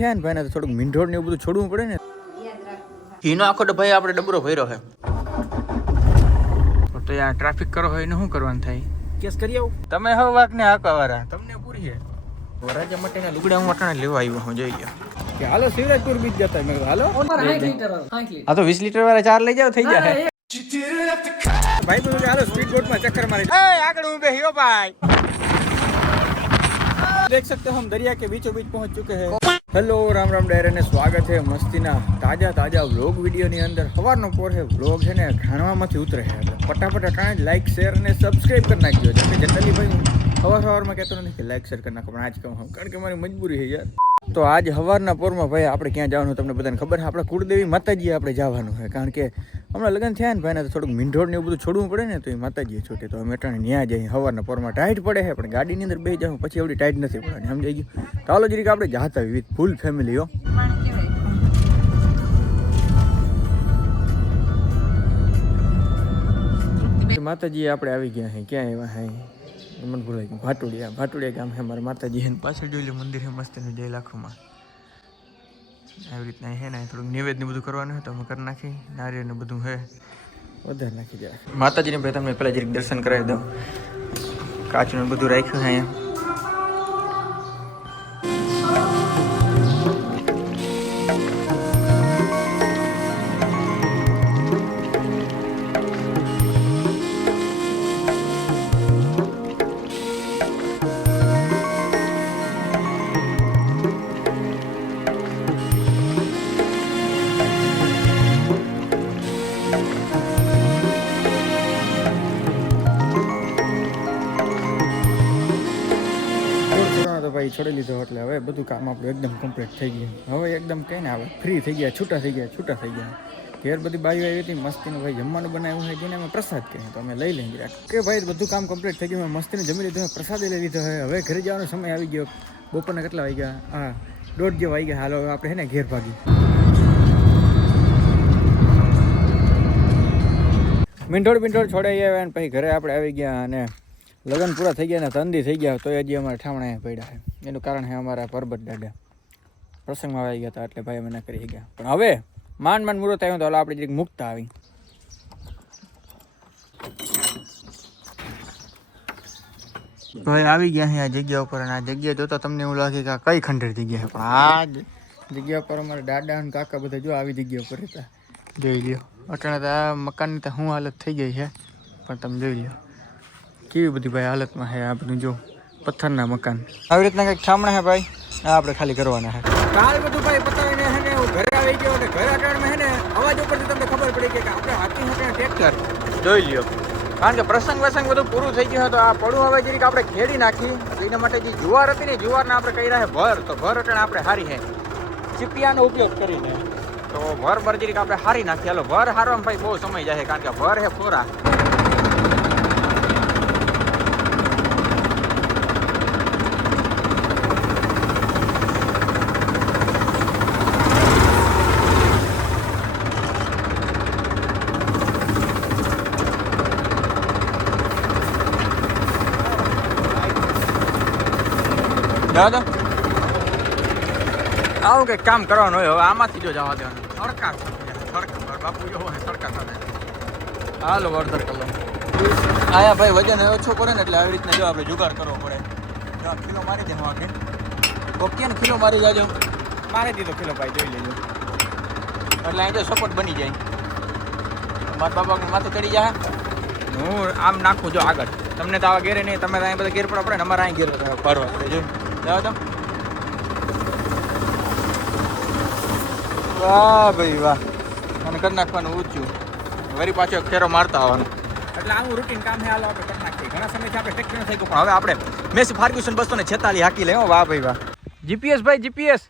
થયા ને ભાઈ ને થોડુંક મીંઢોળ ને એવું બધું છોડવું પડે ને. ઘીનો આખો ભાઈ આપણે ડબરો ભર્યો છે તો યાર ટ્રાફિક કરો હોય ને શું કરવાનું થાય? કેસ કરી આવું તમે હવે વાક ને હાકવા વાળા તમને પૂરી છે વરાજા માટેના લુગડા હું અટાણે લેવા આવ્યો હું જોઈ ગયો કે હાલો શિવરાજપુર બીચ જતા મેં હાલો આ તો 20 લીટર વાળા 4 લઈ જાવ થઈ જાય ભાઈ બોલો હાલો સ્પીડ બોટ में चक्कर मारे આગળ હું બેહ્યો ભાઈ देख सकते हो हम दरिया के बीचों बीच पहुंच चुके हैं। हेलो राम राम डायरे ने स्वागत है मस्तीना ताजा व्लॉग वीडियो ની અંદર સવારનો પોર છે વ્લોગ છે ને ઘાણવામાંથી ઉતરે છે એટલે ફટાફટ અટાણે લાઈક શેર અને સબસ્ક્રાઇબ કરી નાખજો જેથી જનરલી ભાઈ સવારમાં કહેતો નથી કે લાઈક શેર કરી નાખો પણ આજ કહું હું કારણ કે મારી મજબૂરી છે યાર। તો આજ સવારના પોરમાં ભાઈ આપણે ક્યાં જવાનું તમને બધાને ખબર છે આપણે કુળદેવી માતાજીએ આપણે જવાનું છે કારણ કે હમણાં લગ્ન થયા ને ભાઈ ને તો થોડુંક મીંઢોળ ને એવું બધું છોડવું પડે ને તો એ માતાજીએ છોટે તો અમે અટાણે ન્યા જઈએ સવારના પોરમાં ટાઈટ પડે છે પણ ગાડીની અંદર બેસી જાઉં પછી એવડી ટાઈટ નથી પડવાની સમજાઈ ગયું તો હાલો જરીક આપણે જાતા વિથ ફૂલ ફેમિલી હો। માતાજી આપણે આવી ગયા હે ક્યાં આવ્યા હે મને ભૂલાઈ ગયું ભાટુડિયા ગામ હે મારા માતાજી હે પાછળ જોઈ લે મંદિર હે મસ્ત નું 2 લાખમાં આવી રીતના હે ને થોડુંક નિવેદન બધું કરવાનું હે તો અમે કરી નાખી નારિયેળ ને બધું હે વધારે નાખી જાય માતાજીને ભાઈ તમને પહેલા જરીક દર્શન કરાવી દઉં કાચનું બધું રાખ્યું હે અહીંયા ભાઈ છોડી લીધો એટલે હવે બધું કામ આપણું એકદમ કમ્પ્લીટ થઈ ગયું હવે એકદમ કઈ ને આવે ફ્રી થઈ ગયા છૂટા થઈ ગયા ઘેર બધી બાઈઓ આવી હતી મસ્તીનું ભાઈ જમવાનું બનાવ્યું હોય જેને અમે પ્રસાદ કહીએ તો અમે લઈ લઈએ કે ભાઈ બધું કામ કમ્પ્લીટ થઈ ગયું મસ્તીને જમી લીધું પ્રસાદ લઈ લીધો હવે ઘરે જવાનો સમય આવી ગયો બપોરના કેટલા વાગ્યા હા 1:30 જેવા આવી ગયા હાલો આપણે હે ને ઘેર ભાગી મીંઢોળ છોડાઈ આવ્યા અને પછી ઘરે આપણે આવી ગયા અને લગ્ન પૂરા થઈ ગયા ને તંદી થઈ ગયા તો હજી અમારા ઠામણા પડ્યા છે એનું કારણ છે અમારા પરબત દાદા પ્રસંગમાં આવી ગયા હતા એટલે ભાઈ અમે ના કરી ગયા પણ હવે માંડ મુહૂર્ત આવ્યો તો આપણે જરીક મુકતા આવી ભાઈ આવી ગયા છે આ જગ્યા ઉપર અને આ જગ્યા જોતા તમને એવું લાગે કે કઈ ખંડેર જગ્યા છે પણ આ જગ્યા પર અમારા દાદા અને કાકા બધા જો આવી જગ્યા ઉપર હતા જોઈ લ્યો અટાણે આ મકાનની તો શું હાલત થઈ ગઈ છે પણ તમે જોઈ લ્યો કેવી બધી ભાઈ હાલતમાં છે આ બધું જો પથ્થરના મકાન આવી રીતના કંઈક ઠામણા છે ભાઈ આ આપણે ખાલી કરવાના છે કાલ બધું ભાઈ પતાવીને છે ને હું ઘરે આવી ગયો અને ઘર અટાણમાં છે ને અવાજ ઉપરથી તમને ખબર પડી ગઈ કે આપણે હાથી સાથે ટ્રેક્ટર જોઈ લ્યો કારણ કે પ્રસંગ બધું પૂરું થઈ ગયું તો આ પડું હવે જરીક આપણે ખેડી નાખી એના માટે જે જુવાર હતી ને જુવારના આપણે કર્યા છે ભર તો ભર અટાણે આપણે હારી છે ચીપિયાનો ઉપયોગ કરીને તો ભર જરીક આપણે હારી નાખીએ હાલો ભર હારવામાં ભાઈ બહુ સમય જાય કારણ કે ભર છે ફોરા આવું કંઈક કામ કરવાનું હોય હવે આમાંથી જો જવા દેવાનું સડકા બાપુ જો સડકા સાથે હાલો વળતર કલો આયા ભાઈ વજન ઓછો પડે ને એટલે આવી રીતના જો આપણે જુગાડ કરવો પડે કિલો મારી દે વાગે ઓકે ને કિલો મારી જાજો મારી દીધો કિલો ભાઈ જોઈ લેજો એટલે અહીં જો સપોર્ટ બની જાય મારા બાપા માથે ચડી જાય હું આમ નાખું જો આગળ તમને તો આવા ઘેરે નહીં તમે અહીં બધા ઘેર પડવા પડે ને અમારે અહીં ઘેર પડવા પડે જો જાઓ તો વાહ ભાઈ વાહ અને કરી નાખવાનું ઊંચું વળી પાછો ફેરો મારતા આવવાનું એટલે આવું રૂટીન કામ છે હાલો આપણે કરી નાખીએ ઘણા સમયથી આપણે ટેક્ટર થઈ ગયું પણ હવે આપણે મેસી ફાર્ગ્યુસન 246 હાકી લે વાહ ભાઈ વાહ જીપીએસ ભાઈ જીપીએસ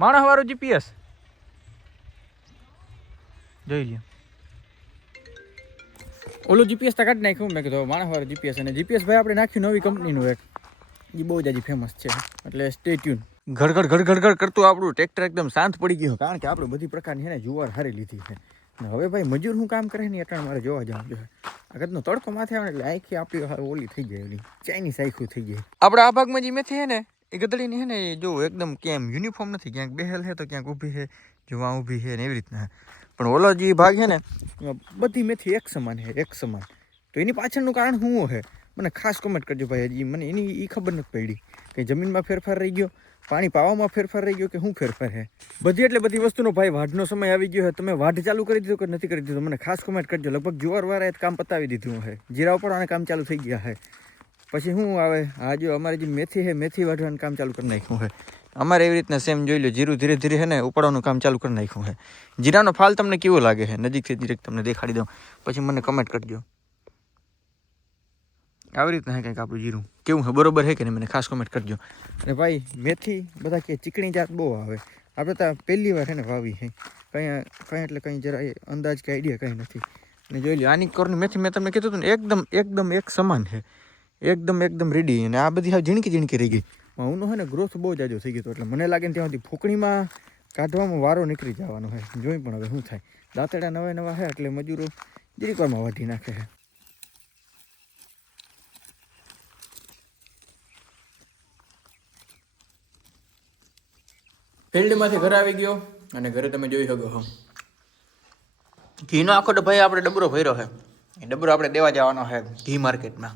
માણસ વાળું જીપીએસ જોઈ લ્યો ઓલું જીપીએસ તો કાઢી નાખ્યું મેં કીધું માણસ વાળું જીપીએસ અને જીપીએસ ભાઈ આપણે નાખ્યું નવી કંપનીનું એક એ બહુ જાજી ફેમસ છે એટલે સ્ટે ટ્યુન ઘડ કરતું આપણું ટ્રેક્ટર એકદમ શાંત પડી ગયું કારણ કે આપણે બધી પ્રકારની છે ને જુવાર હારી લીધી છે અને હવે ભાઈ મજૂર હું કામ કરે ને એટલે મારે જોવા જવાનું છે આગળનો તડકો માથે આવે એટલે આખી આપણી ઓલી થઈ જાય ઓલી ચાઇનીઝ આખું થઈ જાય આપણે આ ભાગમાં જે મેથી છે ને એ ગધડીની હે ને જો એકદમ કેમ યુનિફોર્મ નથી, ક્યાંક બેહેલ છે તો ક્યાંક ઊભી છે, જોવા ઊભી છે ને એવી રીતના. પણ ઓલો જે ભાગ છે ને બધી મેથી એક સમાન છે, એક સમાન. તો એની પાછળનું કારણ શું છે મને ખાસ કોમેન્ટ કરજો ભાઈ. હજી મને એની એ ખબર નથી પડી કે જમીનમાં ફેરફાર રહી ગયો, પાણી પાવામાં ફેરફાર રહી ગયો કે શું ફેરફાર છે. બધી એટલે બધી વસ્તુનો ભાઈ વાઢનો સમય આવી ગયો છે. તમે વાઢ ચાલુ કરી દીધો કે નથી કરી દીધો મને ખાસ કોમેન્ટ કરજો. લગભગ જુવારવાળાએ કામ પતાવી દીધું છે, જીરા ઉપાડવાના કામ ચાલુ થઈ ગયા છે. પછી શું આવે આ જો અમારી જે મેથી છે, મેથી વાઢવાનું કામ ચાલુ કરી નાખ્યું છે. અમારે એવી રીતના સેમ જોઈ લો, જીરું ધીરે ધીરે છે ને ઉપાડવાનું કામ ચાલુ કરી નાખ્યું છે. જીરાનો ફાલ તમને કેવો લાગે છે? નજીકથી ડિરેક્ટ તમને દેખાડી દઉં, પછી મને કમેન્ટ કરજો. આવી રીતના હે કંઈક આપણું જીરું કેવું છે, બરોબર છે કે નહીં મને ખાસ કમેન્ટ કરજો. અને ભાઈ મેથી બધા કે ચીકણી જાત બહુ આવે, આપણે તો પહેલી વાર છે ને વાવી છે, કંઈ એટલે કંઈ જરા અંદાજ કે આઈડિયા કંઈ નથી. અને જોઈ લો આની કોરની મેથી મેં તમને કીધું હતું ને એકદમ એક સમાન છે, એકદમ રેડી. અને આ બધી ઝીણકી ઝીણકી રહી ગઈ. ઊનો છે ને ગ્રોથ બહુ જાજો થઈ ગયો, એટલે મને લાગે ને ત્યાં સુધી ફૂકણીમાં કાઢવામાં વારો નીકળી જવાનો છે. જોઈ પણ હવે શું થાય. દાંતડા નવા છે એટલે મજૂરો જરીક વારમાં વાઢી નાખે છે. ફિલ્ડમાંથી ઘરે આવી ગયો અને ઘરે તમે જોઈ શકો છો ઘીનો આખો ભાઈ આપણે ડબરો ભર્યો છે. એ ડબરો આપણે દેવા જવાનો છે ઘી માર્કેટમાં.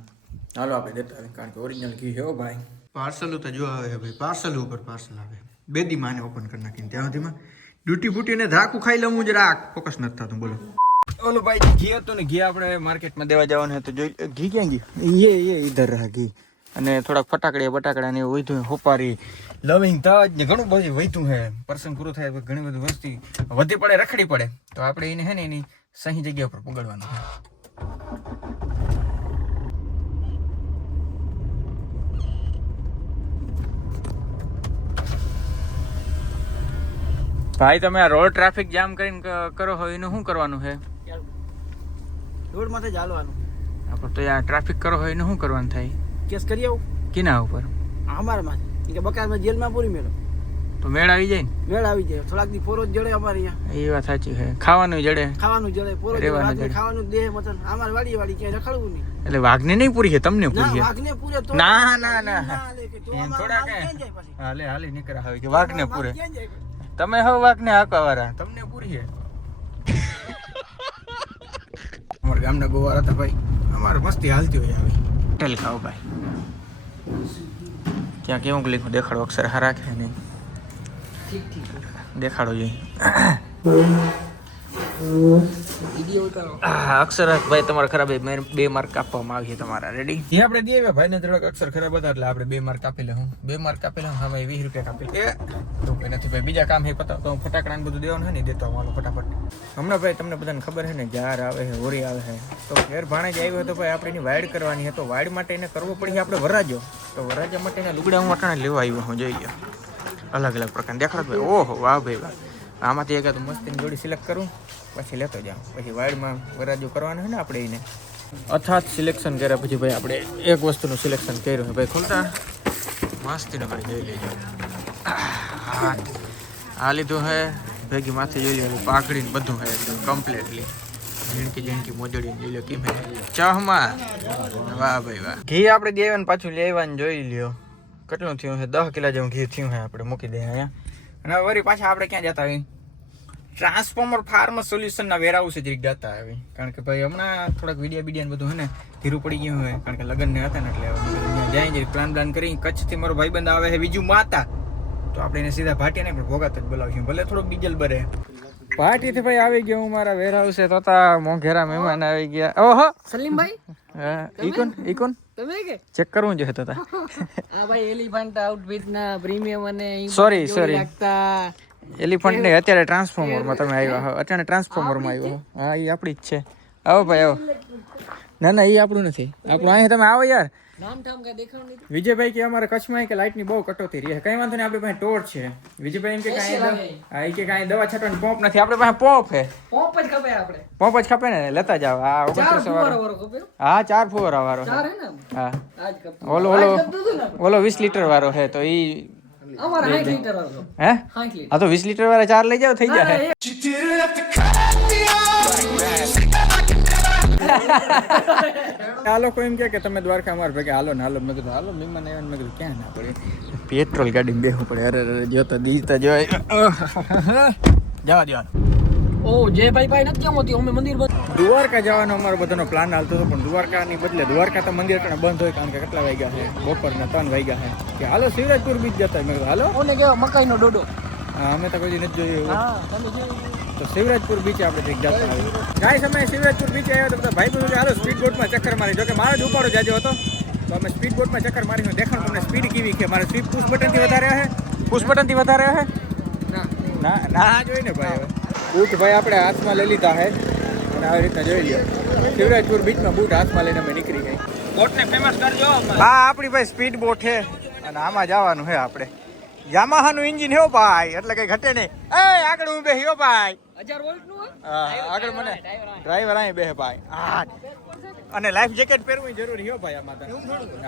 હાલો આપણે દેતા આવે, કારણ કે ઓરિજિનલ ઘી છે ભાઈ. પાર્સલ તો જો આવે છે ભાઈ, પાર્સલ ઉપર પાર્સલ આવે. બે દી માને ઓપન કરી નાખીને ત્યાં સુધીમાં ડ્યુટી ફૂટીને ધાકું ખાઈ લઉં જ રાખ, ફોકસ નથી થતું. બોલો ઓલો ભાઈ ઘી હતું ને, ઘી આપણે માર્કેટમાં દેવા જવાનું હતું. જોઈ ઘી ક્યાં ગયું? એ ઈધર રહે ઘી. અને થોડાક બટાકડા ને એવું વધ્યું, હોપારી લવિંગ તજ ને ઘણું બધું વધ્યું છે. પ્રસંગ પૂરો થાય ઘણી બધી વસ્તી વધી પડે, રખડી પડે, તો આપણે એને છે ને એની સહી જગ્યા ઉપર પકડવાનું છે. ભાઈ તમે આ રોડ ટ્રાફિક જામ કરીને કરો હોય એનું શું કરવાનું છે? રોડ માથે જ હાલવાનું. આપણે તો યાર ટ્રાફિક કરો હોય એનું શું કરવાનું થાય? કેસ કરી આવું કિના ઉપર? અમારા માં કે બકારમાં જેલમાં પૂરી મેળો તો મેળ આવી જાય ને? મેળ આવી જાય. થોડાક દી પોરો જ જડે અમારે અહીંયા. એ વાત સાચી છે. ખાવાનું જડે, પોરો જડે, ખાવાનું દેહ મતલબ અમારે વાડી ક્યાંય રખડવું નહીં. એટલે વાઘને નહીં પૂરી છે, તમને પૂરી છે? વાઘને પૂરે તો ના થોડા કે હાલે નીકળ્યા હવે કે વાઘને પૂરે. તમે હવે વાઘને હાંકવા વાળા, તમને પૂરી છે. અમારા ગામના ગોવાળા હતા ભાઈ, અમારે મસ્તી હાલતી હોય આવી. હોટેલ ખાવ ભાઈ, ક્યાં કેવું લીધું દેખાડો, અક્ષર હારા કે નહીં દેખાડો જોઈએ. અક્ષર ભાઈ તમારે ખરાબ, 2 માર્ક આપવામાં આવી છે તમારા. રેડી? એ આપણે દઈએ ભાઈ ને થોડાક અક્ષર ખરાબ હતા એટલે આપણે 2 માર્ક આપી લે. હું 2 માર્ક આપી લઉં, સામે 20 રૂપિયા કાપી લે. તો કઈ નથી ભાઈ, બીજા કામ હે પતાવતો હું. ફટાકડા ને બધું દેવાનું હોય ને દેતો આવું ફટાફટ. હમણાં ભાઈ તમને બધાને ખબર છે ને, જાર આવે છે, હોળી આવે છે, તો ઘેર ભાણે જ આવ્યો હતો ભાઈ, આપણે એની વાઇડ કરવાની છે. તો વાઇડ માટે એને કરવો પડી આપણે વરાજો. તો વરાજા માટે એના લુગડા હું અટાણે લેવા આવ્યો હું. જોઈ ગયો અલગ પ્રકાર દેખાડો ભાઈ. ઓહો વાહ ભાઈ વાહ. આમાંથી એક મસ્તીની જોડી સિલેક્ટ કરું પછી લેતો જાઉં. પછી વાઇડમાં વરાજો કરવાનું છે ને આપણે એને. અથાત સિલેક્શન કર્યા પછી ભાઈ આપણે એક વસ્તુનું સિલેક્શન કર્યું છે ભાઈ. ખુલતા મસ્તીનું ભાઈ જોઈ લેજો. આ લીધું છે ભેગી માથે જોઈ લો, પાઘડી ને બધું છે એકદમ કમ્પ્લીટલી. ઝીણકી મોજડી જોઈ લો કેમ ચહમાં. વાહ ભાઈ વાહ. ઘી આપણે દેવાનું પાછું લેવાનું જોઈ લ્યો કેટલું થયું છે. 10 કિલો જેવું ઘી થયું છે. આપણે મૂકી દઈએ અહીંયા. અને વળી પાછા આપણે ક્યાં જતા આવી? ટ્રાન્સફોર્મર ફાર્મ સોલ્યુશનના વેરહાઉસ જરીક જતા આવી. કારણ કે ભાઈ હમણાં થોડાક વિડીયા બધું છે ને ધીરું પડી ગયું હોય, કારણ કે લગ્ન ને હતા ને એટલે જાય જરીક પ્લાન કરી. કચ્છથી મારો ભાઈબંધ આવે છે બીજું માતા, તો આપણે એને સીધા ભાટિયા નહીં પણ ભોગાત જ બોલાવીશું, ભલે થોડુંક ડીઝલ બરે. પાર્ટીથી ભાઈ આવી ગયો હું મારા વેરહાઉસે. તો મોંઘેરા મહેમાન આવી ગયા. ઓહો સલીમભાઈ, હા ઈકોન તમે કે ચેક કરવું જોઈએ તો. આ ભાઈ એલિફન્ટ આઉટફિટ ના પ્રીમિયમ અને સોરી એલિફન્ટ ને અત્યારે ટ્રાન્સફોર્મરમાં તમે આવ્યા હો. અત્યારે ટ્રાન્સફોર્મરમાં આવ્યો. હા એ આપણી જ છે. આવો ભાઈ આવો. ના એ આપણું નથી, આપણું અહીં તમે આવો યાર. વિજયભાઈ કે અમારે કચ્છમાં કે લાઇટની બહુ કટોતી રહી. કઈ વાંધો નહીં, આપણી પાસે ટોર્ચ છે. વિજયભાઈ એમ કે કાંઈ દવા છાંટવાની પંપ નથી, આપણી પાસે પંપ છે. પંપ જ ખપે ને, લેતા જાવ. હા 2900 વાળો. હા 4 ફુવારા વાળો. હા ઓલો 20 લીટર વાળો છે. તો ઈ હે હા તો 20 લીટર વાળા 4 લઈ જાવ થઈ જાય. આ લોકો એમ કે તમે દ્વારકા અમાર ભેગા હાલો ને હાલો. મેં કીધું હાલો મહેમાન આવ્યા ને મેં કીધું ક્યાં ના પડે. પેટ્રોલ ગાડી બેહવું પડે. અરે જોતા દીતા જોઈ જવા દેવાનું. ઓ જય ભાઈ નથી કેમ હોતી અમે મંદિર દ્વારકા જવાનો અમારો બધાનો પ્લાન હાલતો હતો, પણ દ્વારકાની બદલે દ્વારકા તો મંદિર પણ બંધ હોય, કારણ કે કેટલા વાગ્યા છે બપોરના 3 વાગ્યા છે કે હાલો શિવરાજપુર બીચ જતા. મેં કીધું હાલો. ઓને કેવો મકાઈનો ડોડો. હા અમે તો કોઈ નથી જોયું. હા તમે જે તો શિવરાજપુર બીચ આપણે જઈ જતા આવ્યું. ગાઈસ અમે શિવરાજપુર બીચ આવ્યા તો બધા ભાઈ બંધો હાલો સ્પીડ બોટમાં ચક્કર મારી. જો કે મારો જ ઉપાડો જાજો હતો તો અમે સ્પીડ બોટમાં ચક્કર મારીને દેખાણ તમને સ્પીડ કેવી છે. મારે સ્પીડ પુશ બટનથી વધારે છે. પુશ બટનથી વધારે છે. ના ના જોઈ ને ભાઈ. હવે બૂટ ભાઈ આપણે હાથમાં લઈ લીધા છે અને આવી રીતના જોઈ લો શિવરાજપુર બીચમાં બૂટ હાથમાં લઈને અમે નીકળી ગઈ. બોટને ફેમસ કરજો. હા આપણી ભાઈ સ્પીડ બોટ છે અને આમાં જવાનું છે આપણે. યામાહાનું એન્જિન હો ભાઈ, એટલે કઈ ઘટે નહીં. એ આગળ હું બેહ્યો ભાઈ. 1000 વોલ્ટનું હોય. હા આગળ મને ડ્રાઈવર અહીં બેહે ભાઈ. હા અને લાઈફ જેકેટ પહેરવું જરૂરી હો ભાઈ આમાં તો.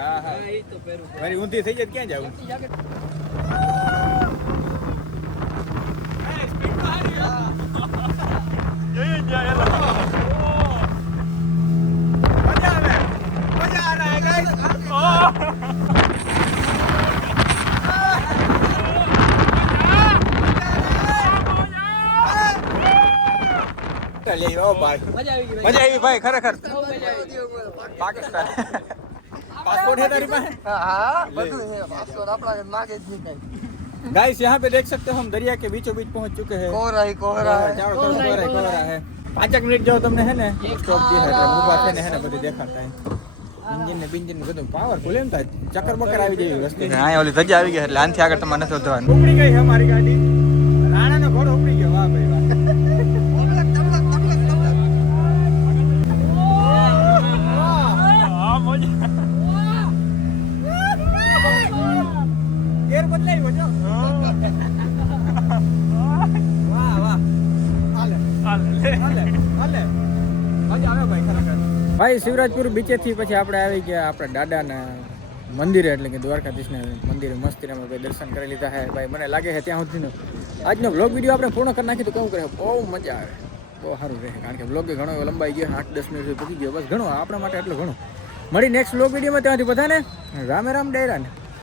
હા હા એ તો પહેરું. મારી ઊંધી થઈ જાય ક્યાં જાવું. મજા આવી ભાઈ ખરેખર. પાકિસ્તાન पासपोर्ट है तेरे पास? हाँ બધું છે. પાસપોર્ટ આપણા માગે જ નહીં કઈ. गाइस यहाँ पे देख सकते हो हम दरिया के बीचों बीच पहुंच चुके हैं. કોહરા चारों तरफ कोहरा है. 5 मिनट जाओ तुमने है ने स्टॉप की है ऊपर से है ने બધું દેખાતા है. इंजन ने बिंजन ने બધું પાવરફુલ એમ થાય. ચક્કર બકર આવી જાય રસ્તે. હા ઓલી ધજા આવી ગઈ એટલે આનથી આગળ તમારે નથી વધવાનું. ઉપડી ગઈ છે અમારી ગાડી. રાણાનો ઘોડો ઉપડી ગયો. વાહ ભાઈ વાહ. ગેર બદલાઈ વજો. વાહ વાહ. હાલે હાલે હાલે. મજા આવે ભાઈ ખરેખર. ભાઈ શિવરાજપુર બીચેથી પછી આપણે આવી ગયા આપણા દાદાના મંદિરે, એટલે કે દ્વારકાધીશના મંદિરે. મસ્તીના ભાઈ દર્શન કરી લીધા છે ભાઈ. મને લાગે છે ત્યાં સુધીનો આજનો બ્લોગ વિડીયો આપણે પૂર્ણ કરી નાખી તો કેવું કરે બહુ મજા આવે, બહુ સારું રહે. કારણ કે બ્લોગ ઘણો લંબાઈ ગયો, 8-10 મિનિટ પતી ગયો. બસ ઘણો આપણા માટે એટલું ઘણું. મળી નેક્સ્ટ બ્લોગ વિડીયોમાં. ત્યાંથી બધાને રામે રામ ડેરા ને.